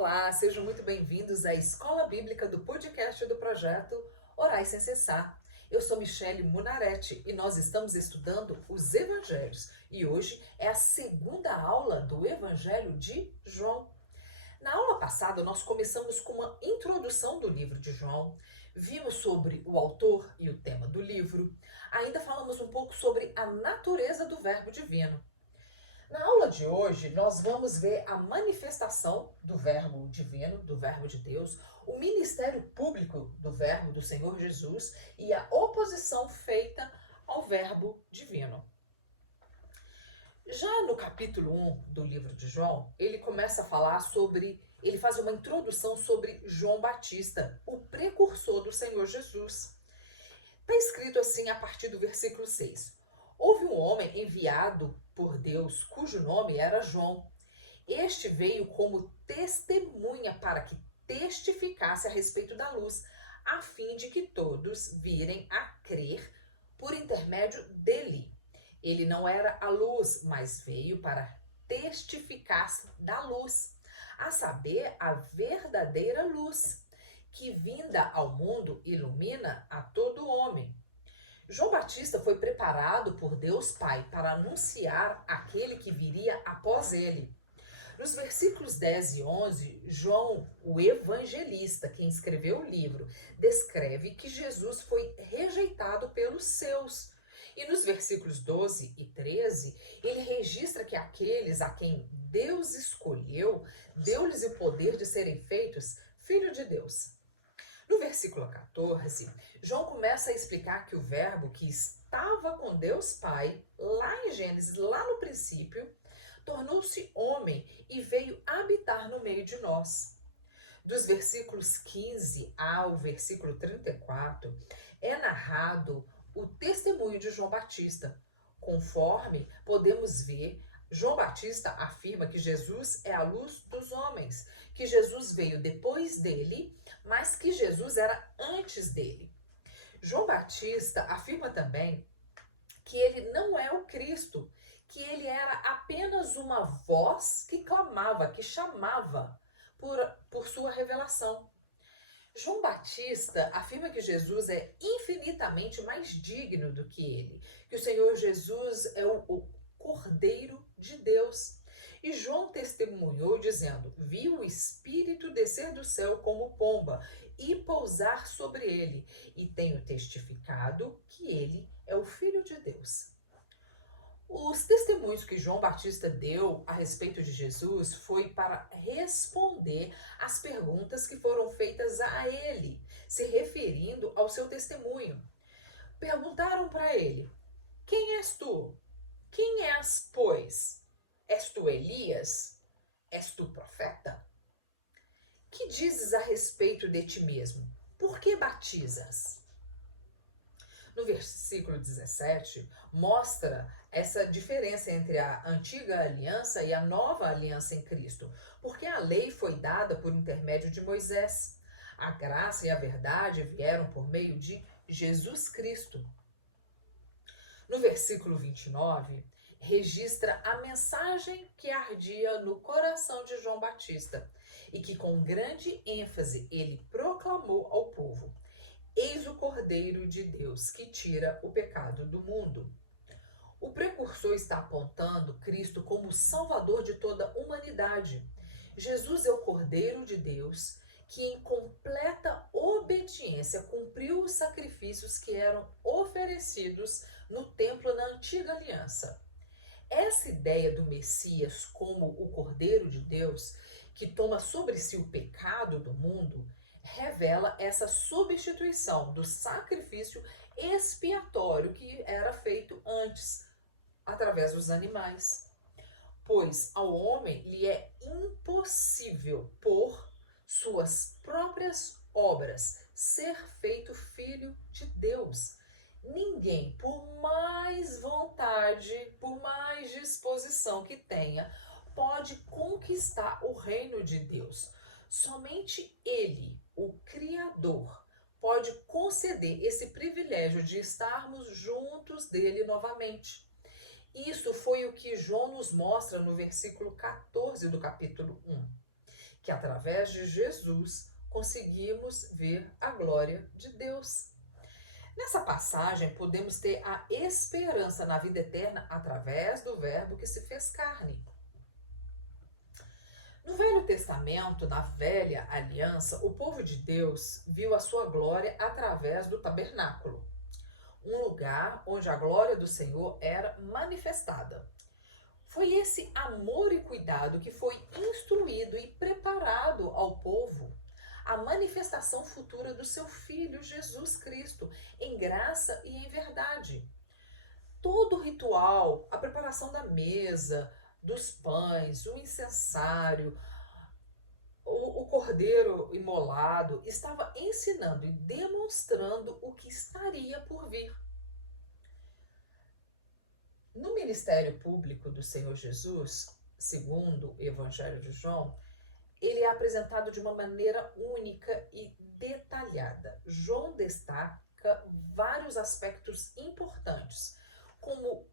Olá, sejam muito bem-vindos à Escola Bíblica do podcast do projeto Orai Sem Cessar. Eu sou Michele Munarete e nós estamos estudando os Evangelhos e hoje é a segunda aula do Evangelho de João. Na aula passada, nós começamos com uma introdução do livro de João, vimos sobre o autor e o tema do livro, ainda falamos um pouco sobre a natureza do Verbo Divino. Na aula de hoje, nós vamos ver a manifestação do Verbo Divino, do Verbo de Deus, o ministério público do Verbo do Senhor Jesus e a oposição feita ao Verbo Divino. Já no capítulo 1 do livro de João, ele começa a falar ele faz uma introdução sobre João Batista, o precursor do Senhor Jesus. Está escrito assim a partir do versículo 6. Houve um homem enviado por Deus, cujo nome era João. Este veio como testemunha para que testificasse a respeito da luz, a fim de que todos virem a crer por intermédio dele. Ele não era a luz, mas veio para testificar da luz, a saber, a verdadeira luz, que vinda ao mundo ilumina a todo homem. João Batista foi preparado por Deus Pai para anunciar aquele que viria após ele. Nos versículos 10 e 11, João, o evangelista, quem escreveu o livro, descreve que Jesus foi rejeitado pelos seus. E nos versículos 12 e 13, ele registra que aqueles a quem Deus escolheu, deu-lhes o poder de serem feitos filhos de Deus. No versículo 14, João começa a explicar que o verbo que estava com Deus Pai, lá em Gênesis, lá no princípio, tornou-se homem e veio habitar no meio de nós. Dos versículos 15 ao versículo 34, é narrado o testemunho de João Batista. Conforme podemos ver, João Batista afirma que Jesus é a luz dos homens, que Jesus veio depois dele, mas que Jesus era antes dele. João Batista afirma também que ele não é o Cristo, que ele era apenas uma voz que clamava, que chamava por sua revelação. João Batista afirma que Jesus é infinitamente mais digno do que ele, que o Senhor Jesus é o Cordeiro de Deus. E João testemunhou dizendo: vi o Espírito descer do céu como pomba e pousar sobre ele, e tenho testificado que ele é o Filho de Deus. Os testemunhos que João Batista deu a respeito de Jesus foi para responder às perguntas que foram feitas a ele, se referindo ao seu testemunho. Perguntaram para ele: quem és tu? Quem és, pois? És tu Elias? És tu profeta? Que dizes a respeito de ti mesmo? Por que batizas? No versículo 17, mostra essa diferença entre a antiga aliança e a nova aliança em Cristo, porque a lei foi dada por intermédio de Moisés. A graça e a verdade vieram por meio de Jesus Cristo. No versículo 29, registra a mensagem que ardia no coração de João Batista e que com grande ênfase ele proclamou ao povo: eis o Cordeiro de Deus que tira o pecado do mundo. O precursor está apontando Cristo como o Salvador de toda a humanidade. Jesus é o Cordeiro de Deus que, em completa obediência, cumpriu os sacrifícios que eram oferecidos no templo na antiga aliança. Essa ideia do Messias como o Cordeiro de Deus, que toma sobre si o pecado do mundo, revela essa substituição do sacrifício expiatório que era feito antes, através dos animais. Pois ao homem lhe é impossível, por suas próprias obras, ser feito filho de Deus. Ninguém, por mais vontade, por mais disposição que tenha, pode conquistar o reino de Deus. Somente Ele, o Criador, pode conceder esse privilégio de estarmos juntos dele novamente. Isso foi o que João nos mostra no versículo 14 do capítulo 1. que através de Jesus conseguimos ver a glória de Deus. Nessa passagem, podemos ter a esperança na vida eterna através do Verbo que se fez carne. No Velho Testamento, na Velha Aliança, o povo de Deus viu a sua glória através do tabernáculo, um lugar onde a glória do Senhor era manifestada. Foi esse amor e cuidado que foi instruído e preparado ao povo a manifestação futura do seu Filho Jesus Cristo, em graça e em verdade. Todo o ritual, a preparação da mesa, dos pães, o incensário, o cordeiro imolado, estava ensinando e demonstrando o que estaria por vir. No ministério público do Senhor Jesus, segundo o Evangelho de João, ele é apresentado de uma maneira única e detalhada. João destaca vários aspectos importantes, como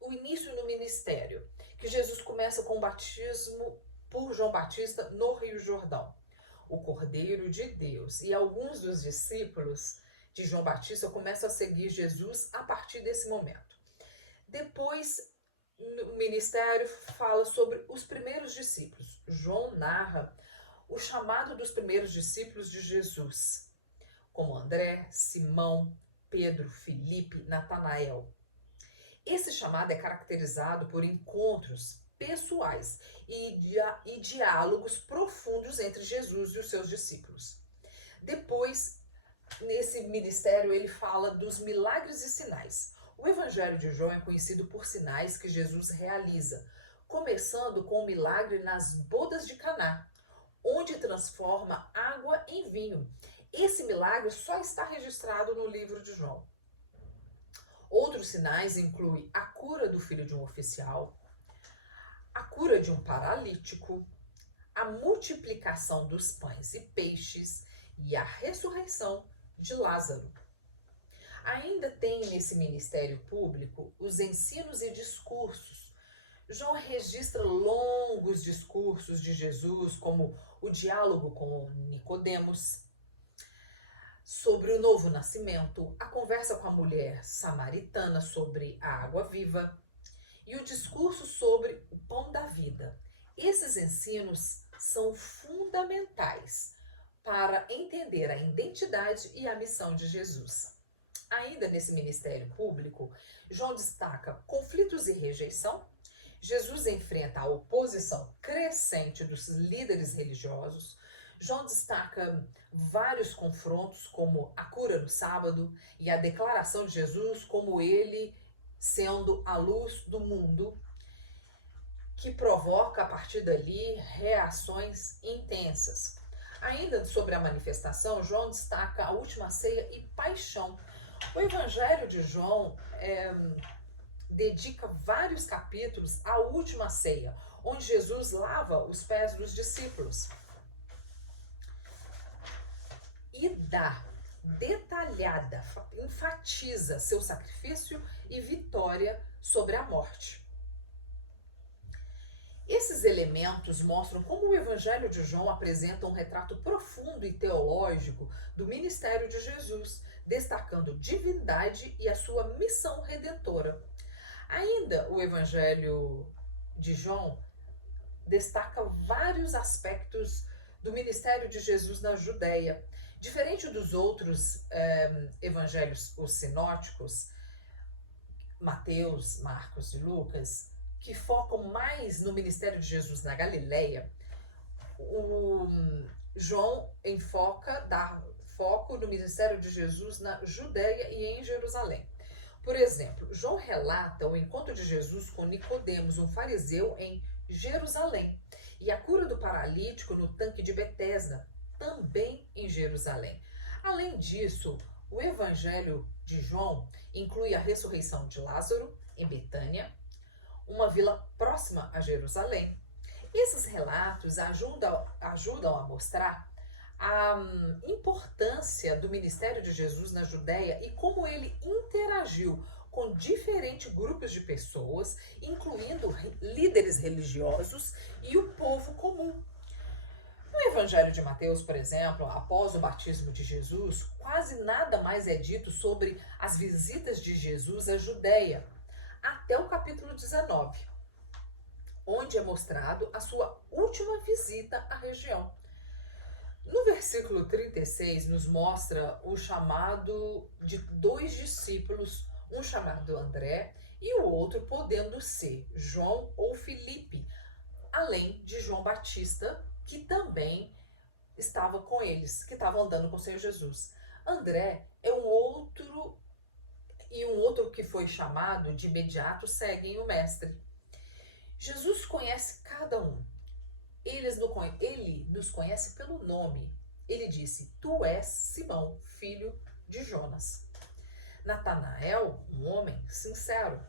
o início no ministério, que Jesus começa com o batismo por João Batista no Rio Jordão, o Cordeiro de Deus, e alguns dos discípulos de João Batista começam a seguir Jesus a partir desse momento. Depois, o ministério fala sobre os primeiros discípulos. João narra o chamado dos primeiros discípulos de Jesus, como André, Simão, Pedro, Filipe, Natanael. Esse chamado é caracterizado por encontros pessoais e diálogos profundos entre Jesus e os seus discípulos. Depois, nesse ministério, ele fala dos milagres e sinais. O Evangelho de João é conhecido por sinais que Jesus realiza, começando com o milagre nas bodas de Caná, onde transforma água em vinho. Esse milagre só está registrado no livro de João. Outros sinais incluem a cura do filho de um oficial, a cura de um paralítico, a multiplicação dos pães e peixes e a ressurreição de Lázaro. Ainda tem nesse ministério público os ensinos e discursos. João registra longos discursos de Jesus, como o diálogo com Nicodemos, sobre o novo nascimento, a conversa com a mulher samaritana sobre a água viva e o discurso sobre o pão da vida. Esses ensinos são fundamentais para entender a identidade e a missão de Jesus. Ainda nesse ministério público, João destaca conflitos e rejeição. Jesus enfrenta a oposição crescente dos líderes religiosos. João destaca vários confrontos, como a cura no sábado e a declaração de Jesus como ele sendo a luz do mundo, que provoca a partir dali reações intensas. Ainda sobre a manifestação, João destaca a última ceia e paixão. O Evangelho de João dedica vários capítulos à última ceia, onde Jesus lava os pés dos discípulos e dá detalhada, enfatiza seu sacrifício e vitória sobre a morte. Esses elementos mostram como o Evangelho de João apresenta um retrato profundo e teológico do ministério de Jesus, destacando divindade e a sua missão redentora. Ainda o Evangelho de João destaca vários aspectos do ministério de Jesus na Judéia. Diferente dos outros evangelhos, os sinóticos, Mateus, Marcos e Lucas, que focam mais no ministério de Jesus na Galileia, o João dá foco no ministério de Jesus na Judéia e em Jerusalém. Por exemplo, João relata o encontro de Jesus com Nicodemos, um fariseu, em Jerusalém, e a cura do paralítico no tanque de Betesda, também em Jerusalém. Além disso, o Evangelho de João inclui a ressurreição de Lázaro em Betânia, uma vila próxima a Jerusalém. Esses relatos ajudam a mostrar a importância do ministério de Jesus na Judéia e como ele interagiu com diferentes grupos de pessoas, incluindo líderes religiosos e o povo comum. Evangelho de Mateus, por exemplo, após o batismo de Jesus, quase nada mais é dito sobre as visitas de Jesus à Judéia, até o capítulo 19, onde é mostrado a sua última visita à região. No versículo 36, nos mostra o chamado de dois discípulos, um chamado André e o outro podendo ser João ou Filipe, além de João Batista, que também estava com eles, que estava andando com o Senhor Jesus. André é um outro, e um outro que foi chamado de imediato seguem o mestre. Jesus conhece cada um. Ele nos conhece pelo nome. Ele disse: Tu és Simão, filho de Jonas. Natanael, um homem sincero.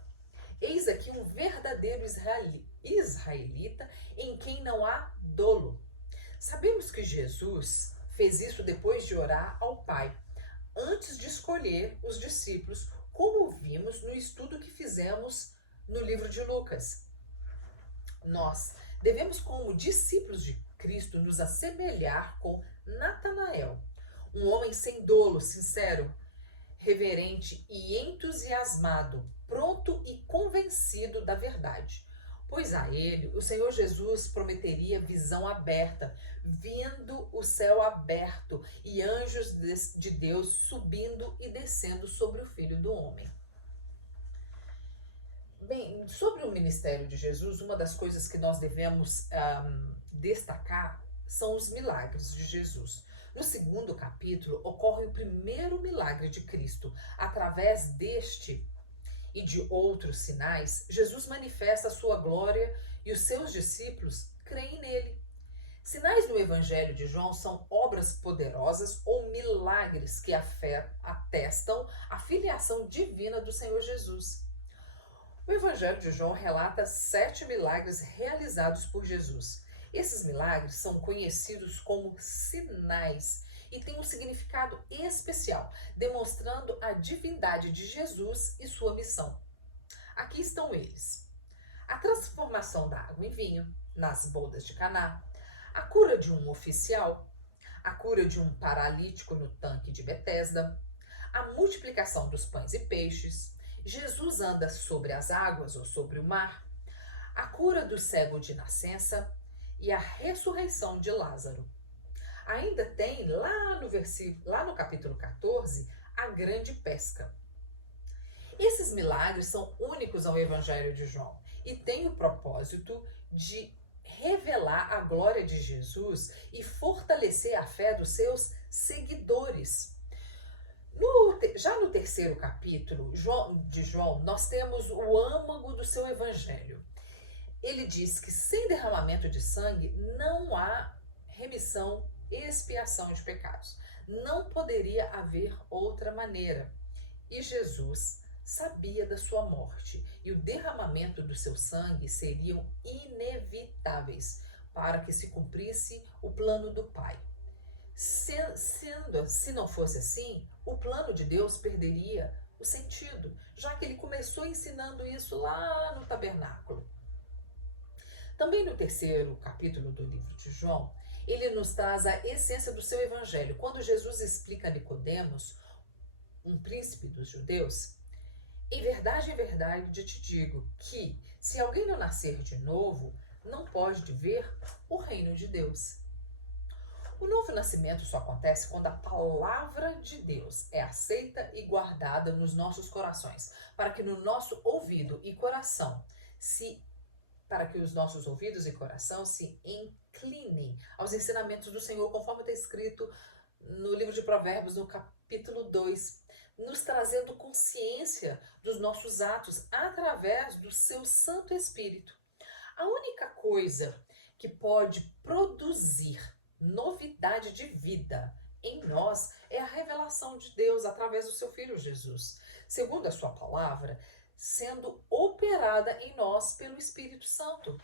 Eis aqui um verdadeiro israelita em quem não há dolo. Sabemos que Jesus fez isso depois de orar ao Pai, antes de escolher os discípulos, como vimos no estudo que fizemos no livro de Lucas. Nós devemos, como discípulos de Cristo, nos assemelhar com Natanael, um homem sem dolo, sincero, reverente e entusiasmado, pronto e convencido da verdade. Pois a ele, o Senhor Jesus prometeria visão aberta, vendo o céu aberto e anjos de Deus subindo e descendo sobre o Filho do Homem. Bem, sobre o ministério de Jesus, uma das coisas que nós devemos destacar são os milagres de Jesus. No segundo capítulo, ocorre o primeiro milagre de Cristo. Através deste e de outros sinais, Jesus manifesta a sua glória e os seus discípulos creem nele. Sinais no Evangelho de João são obras poderosas ou milagres que atestam a filiação divina do Senhor Jesus. O Evangelho de João relata 7 milagres realizados por Jesus. Esses milagres são conhecidos como sinais e têm um significado especial, demonstrando a divindade de Jesus e sua missão. Aqui estão eles: a transformação da água em vinho nas bodas de Caná, a cura de um oficial, a cura de um paralítico no tanque de Betesda, a multiplicação dos pães e peixes, Jesus anda sobre as águas ou sobre o mar, a cura do cego de nascença e a ressurreição de Lázaro. Ainda tem lá no capítulo 14, a grande pesca. Esses milagres são únicos ao Evangelho de João e têm o propósito de revelar a glória de Jesus e fortalecer a fé dos seus seguidores. Já no terceiro capítulo de João, nós temos o âmago do seu evangelho. Ele diz que sem derramamento de sangue não há remissão e expiação de pecados. Não poderia haver outra maneira. E Jesus sabia da sua morte e o derramamento do seu sangue seriam inevitáveis para que se cumprisse o plano do Pai. Se não fosse assim, o plano de Deus perderia o sentido, já que ele começou ensinando isso lá no tabernáculo. Também no terceiro capítulo do livro de João, ele nos traz a essência do seu evangelho. Quando Jesus explica a Nicodemos, um príncipe dos judeus: em verdade, te digo que se alguém não nascer de novo, não pode ver o reino de Deus. O novo nascimento só acontece quando a palavra de Deus é aceita e guardada nos nossos corações, para que os nossos ouvidos e coração se inclinem aos ensinamentos do Senhor, conforme está escrito no livro de Provérbios, no capítulo 2, nos trazendo consciência dos nossos atos através do seu Santo Espírito. A única coisa que pode produzir novidade de vida em nós é a revelação de Deus através do seu Filho Jesus, segundo a sua palavra, sendo operada em nós pelo Espírito Santo.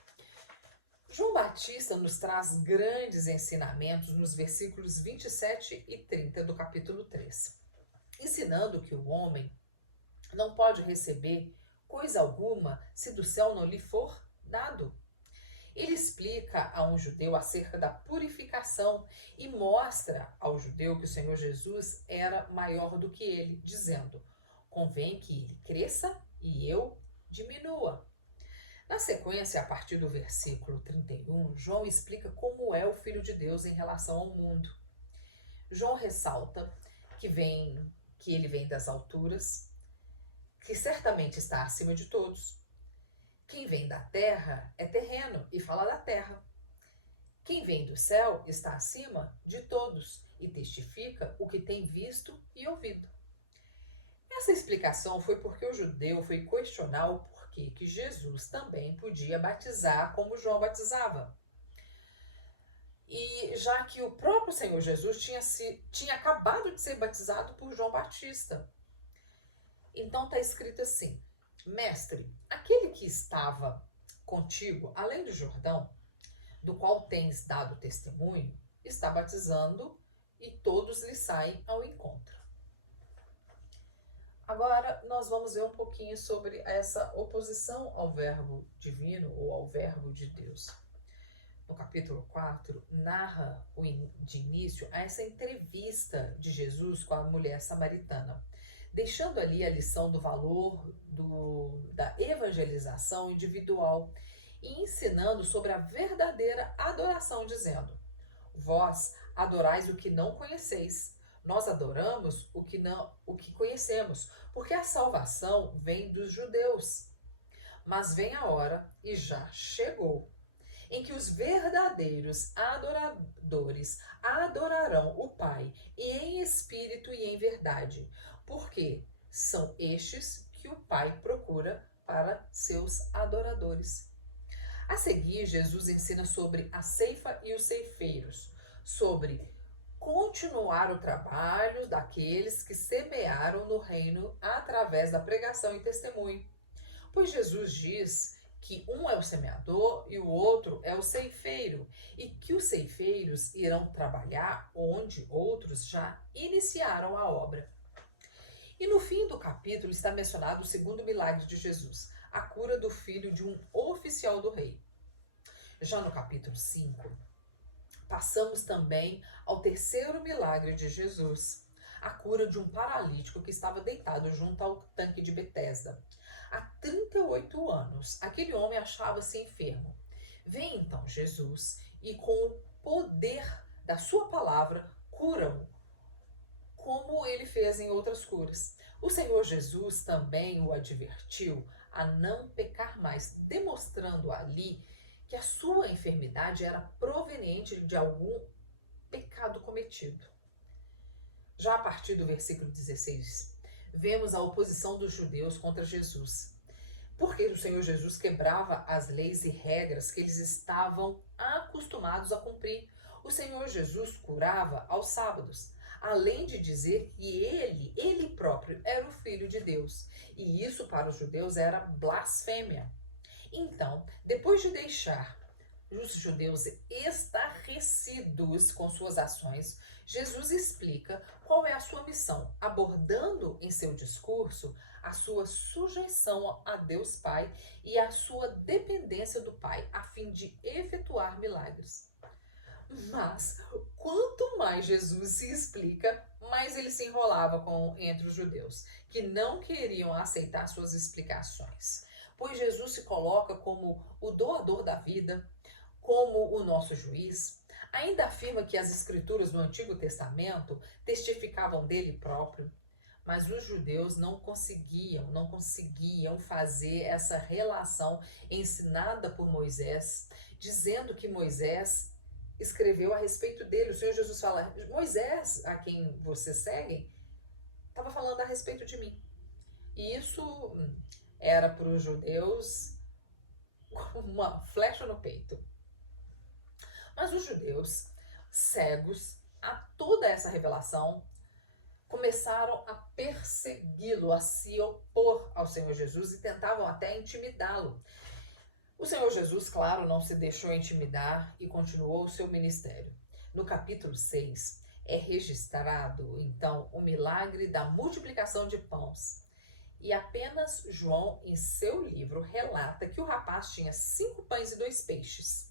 João Batista nos traz grandes ensinamentos nos versículos 27 e 30 do capítulo 3, ensinando que o homem não pode receber coisa alguma se do céu não lhe for dado. Ele explica a um judeu acerca da purificação e mostra ao judeu que o Senhor Jesus era maior do que ele, dizendo: convém que ele cresça e eu diminua. Na sequência, a partir do versículo 31, João explica como é o Filho de Deus em relação ao mundo. João ressalta que ele vem das alturas, que certamente está acima de todos. Quem vem da terra é terreno e fala da terra. Quem vem do céu está acima de todos e testifica o que tem visto e ouvido. Essa explicação foi porque o judeu foi questionar o porquê que Jesus também podia batizar como João batizava. E já que o próprio Senhor Jesus tinha acabado de ser batizado por João Batista. Então está escrito assim: Mestre, aquele que estava contigo, além do Jordão, do qual tens dado testemunho, está batizando e todos lhe saem ao encontro. Agora nós vamos ver um pouquinho sobre essa oposição ao verbo divino ou ao verbo de Deus. No capítulo 4, narra de início essa entrevista de Jesus com a mulher samaritana, deixando ali a lição do valor da evangelização individual e ensinando sobre a verdadeira adoração, dizendo: vós adorais o que não conheceis, nós adoramos o que conhecemos, porque a salvação vem dos judeus. Mas vem a hora, e já chegou, em que os verdadeiros adoradores adorarão o Pai em espírito e em verdade, porque são estes que o Pai procura para seus adoradores. A seguir, Jesus ensina sobre a ceifa e os ceifeiros, sobre continuar o trabalho daqueles que semearam no reino através da pregação e testemunho. Pois Jesus diz que um é o semeador e o outro é o ceifeiro, e que os ceifeiros irão trabalhar onde outros já iniciaram a obra. E no fim do capítulo está mencionado o segundo milagre de Jesus, a cura do filho de um oficial do rei. Já no capítulo 5, passamos também ao terceiro milagre de Jesus, a cura de um paralítico que estava deitado junto ao tanque de Betesda. Há 38 anos, aquele homem achava-se enfermo. Vem então Jesus e, com o poder da sua palavra, cura-o, como ele fez em outras curas. O Senhor Jesus também o advertiu a não pecar mais, demonstrando ali que a sua enfermidade era proveniente de algum pecado cometido. Já a partir do versículo 16, vemos a oposição dos judeus contra Jesus, porque o Senhor Jesus quebrava as leis e regras que eles estavam acostumados a cumprir. O Senhor Jesus curava aos sábados, além de dizer que ele próprio era o Filho de Deus, e isso para os judeus era blasfêmia. Então, depois de deixar os judeus estarrecidos com suas ações, Jesus explica qual é a sua missão, abordando em seu discurso a sua sujeição a Deus Pai e a sua dependência do Pai, a fim de efetuar milagres. Mas, quanto mais Jesus se explica, mais ele se enrolava entre os judeus, que não queriam aceitar suas explicações. Pois Jesus se coloca como o doador da vida, como o nosso juiz. Ainda afirma que as escrituras do Antigo Testamento testificavam dele próprio, mas os judeus não conseguiam fazer essa relação ensinada por Moisés, dizendo que Moisés escreveu a respeito dele. O Senhor Jesus fala: Moisés, a quem vocês seguem, estava falando a respeito de mim. E isso era para os judeus uma flecha no peito. Mas os judeus, cegos a toda essa revelação, começaram a persegui-lo, a se opor ao Senhor Jesus e tentavam até intimidá-lo. O Senhor Jesus, claro, não se deixou intimidar e continuou o seu ministério. No capítulo 6 é registrado, então, o milagre da multiplicação de pães. E apenas João, em seu livro, relata que o rapaz tinha 5 pães e 2 peixes.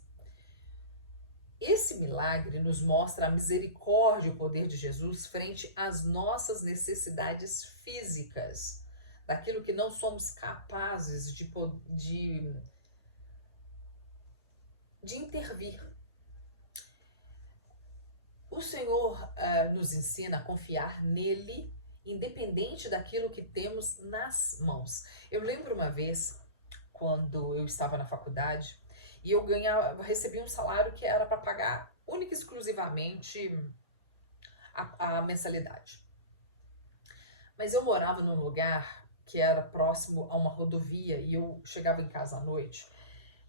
Esse milagre nos mostra a misericórdia e o poder de Jesus frente às nossas necessidades físicas, daquilo que não somos capazes de intervir. O Senhor nos ensina a confiar nele, independente daquilo que temos nas mãos. Eu lembro uma vez, quando eu estava na faculdade, e eu recebia um salário que era para pagar única e exclusivamente a mensalidade. Mas eu morava num lugar que era próximo a uma rodovia e eu chegava em casa à noite,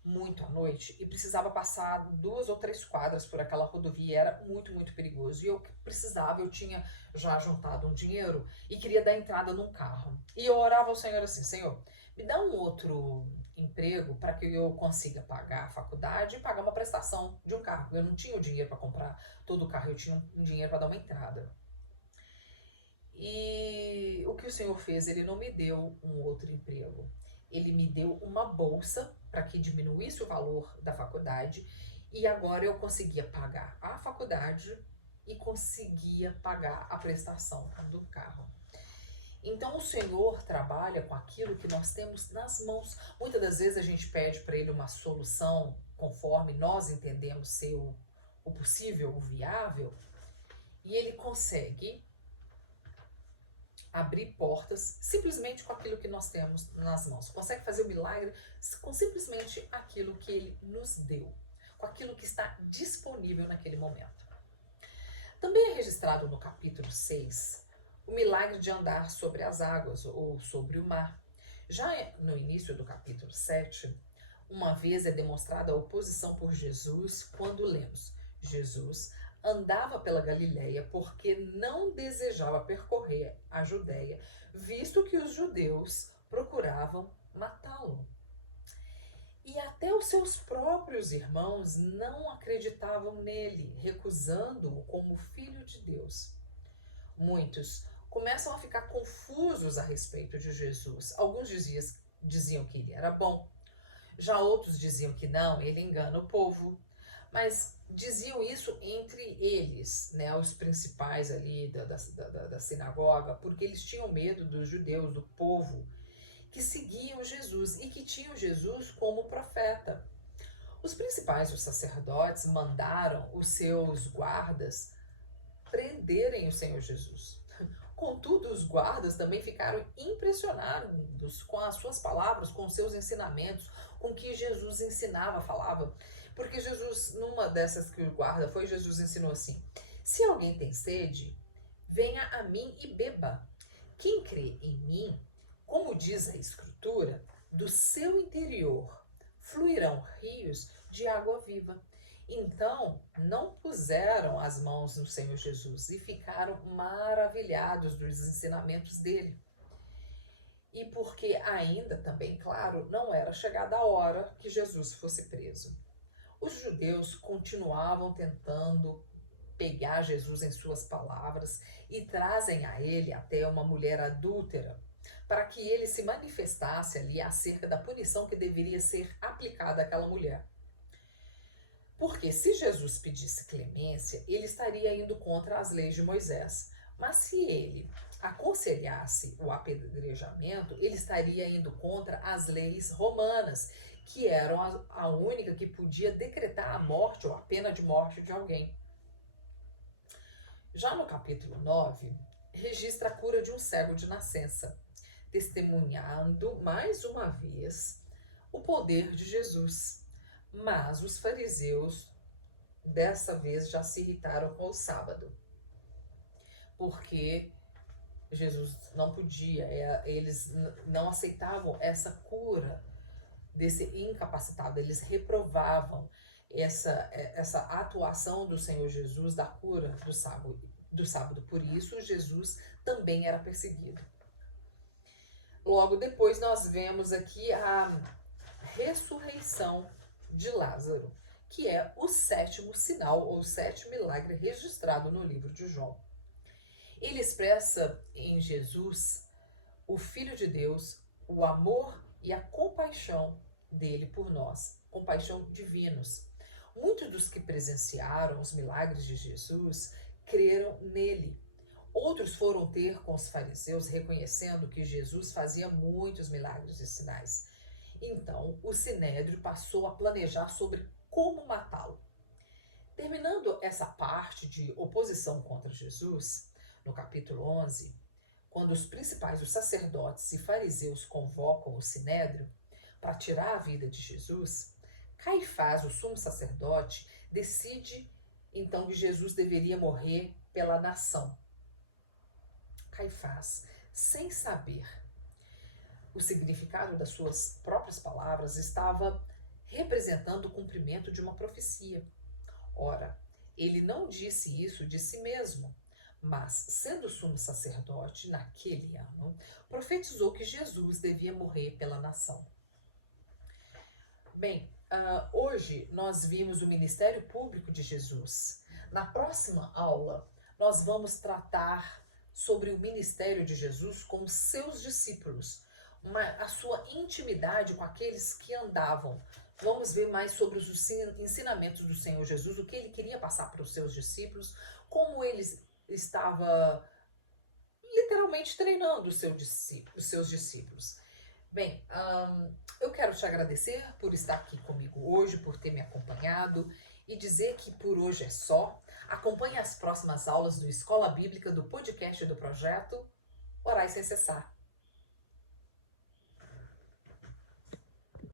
muito à noite, e precisava passar 2 ou 3 quadras por aquela rodovia. Era muito, muito perigoso. E eu precisava, eu tinha já juntado um dinheiro e queria dar entrada num carro. E eu orava ao Senhor assim: Senhor, me dá um outro emprego para que eu consiga pagar a faculdade e pagar uma prestação de um carro. Eu não tinha o dinheiro para comprar todo o carro, eu tinha um dinheiro para dar uma entrada. E o que o Senhor fez? Ele não me deu um outro emprego. Ele me deu uma bolsa para que diminuísse o valor da faculdade e agora eu conseguia pagar a faculdade e conseguia pagar a prestação do carro. Então o Senhor trabalha com aquilo que nós temos nas mãos. Muitas das vezes a gente pede para Ele uma solução conforme nós entendemos ser o possível, o viável, e Ele consegue abrir portas simplesmente com aquilo que nós temos nas mãos. Consegue fazer o milagre com simplesmente aquilo que Ele nos deu, com aquilo que está disponível naquele momento. Também é registrado no capítulo 6 o milagre de andar sobre as águas ou sobre o mar. Já no início do capítulo 7, uma vez é demonstrada a oposição por Jesus quando lemos: Jesus andava pela Galileia porque não desejava percorrer a Judéia, visto que os judeus procuravam matá-lo. E até os seus próprios irmãos não acreditavam nele, recusando-o como filho de Deus. Muitos começam a ficar confusos a respeito de Jesus. Alguns diziam que ele era bom, já outros diziam que não, ele engana o povo. Mas diziam isso entre eles, né, os principais ali da sinagoga, porque eles tinham medo dos judeus, do povo, que seguiam Jesus e que tinham Jesus como profeta. Os principais, os sacerdotes, mandaram os seus guardas prenderem o Senhor Jesus. Contudo, os guardas também ficaram impressionados com as suas palavras, com os seus ensinamentos, com o que Jesus ensinava, falava. Porque Jesus, numa dessas que o guarda foi, Jesus ensinou assim: se alguém tem sede, venha a mim e beba. Quem crê em mim, como diz a Escritura, do seu interior fluirão rios de água viva. Então, não puseram as mãos no Senhor Jesus e ficaram maravilhados dos ensinamentos dele. E porque ainda também, claro, não era chegada a hora que Jesus fosse preso. Os judeus continuavam tentando pegar Jesus em suas palavras e trazem a ele até uma mulher adúltera para que ele se manifestasse ali acerca da punição que deveria ser aplicada àquela mulher. Porque se Jesus pedisse clemência, ele estaria indo contra as leis de Moisés. Mas se ele aconselhasse o apedrejamento, ele estaria indo contra as leis romanas, que eram a única que podia decretar a morte ou a pena de morte de alguém. Já no capítulo 9, registra a cura de um cego de nascença, testemunhando mais uma vez o poder de Jesus. Mas os fariseus, dessa vez, já se irritaram com o sábado, porque Jesus não podia, eles não aceitavam essa cura desse incapacitado, eles reprovavam essa atuação do Senhor Jesus da cura do sábado. Por isso, Jesus também era perseguido. Logo depois, nós vemos aqui a ressurreição de Lázaro, que é o 7º sinal ou o 7º milagre registrado no livro de João. Ele expressa em Jesus o Filho de Deus, o amor e a compaixão dele por nós, compaixão divinos. Muitos dos que presenciaram os milagres de Jesus creram nele. Outros foram ter com os fariseus, reconhecendo que Jesus fazia muitos milagres e sinais. Então, o sinédrio passou a planejar sobre como matá-lo. Terminando essa parte de oposição contra Jesus, no capítulo 11, quando os principais, os sacerdotes e fariseus convocam o sinédrio para tirar a vida de Jesus, Caifás, o sumo sacerdote, decide então que Jesus deveria morrer pela nação. Caifás, sem saber o significado das suas próprias palavras, estava representando o cumprimento de uma profecia. Ora, ele não disse isso de si mesmo, mas, sendo sumo sacerdote naquele ano, profetizou que Jesus devia morrer pela nação. Bem, hoje nós vimos o ministério público de Jesus. Na próxima aula, nós vamos tratar sobre o ministério de Jesus com seus discípulos, a sua intimidade com aqueles que andavam. Vamos ver mais sobre os ensinamentos do Senhor Jesus, o que ele queria passar para os seus discípulos, como ele estava literalmente treinando os seus discípulos. Bem, eu quero te agradecer por estar aqui comigo hoje, por ter me acompanhado e dizer que por hoje é só. Acompanhe as próximas aulas do Escola Bíblica do podcast do projeto Orai Sem Cessar.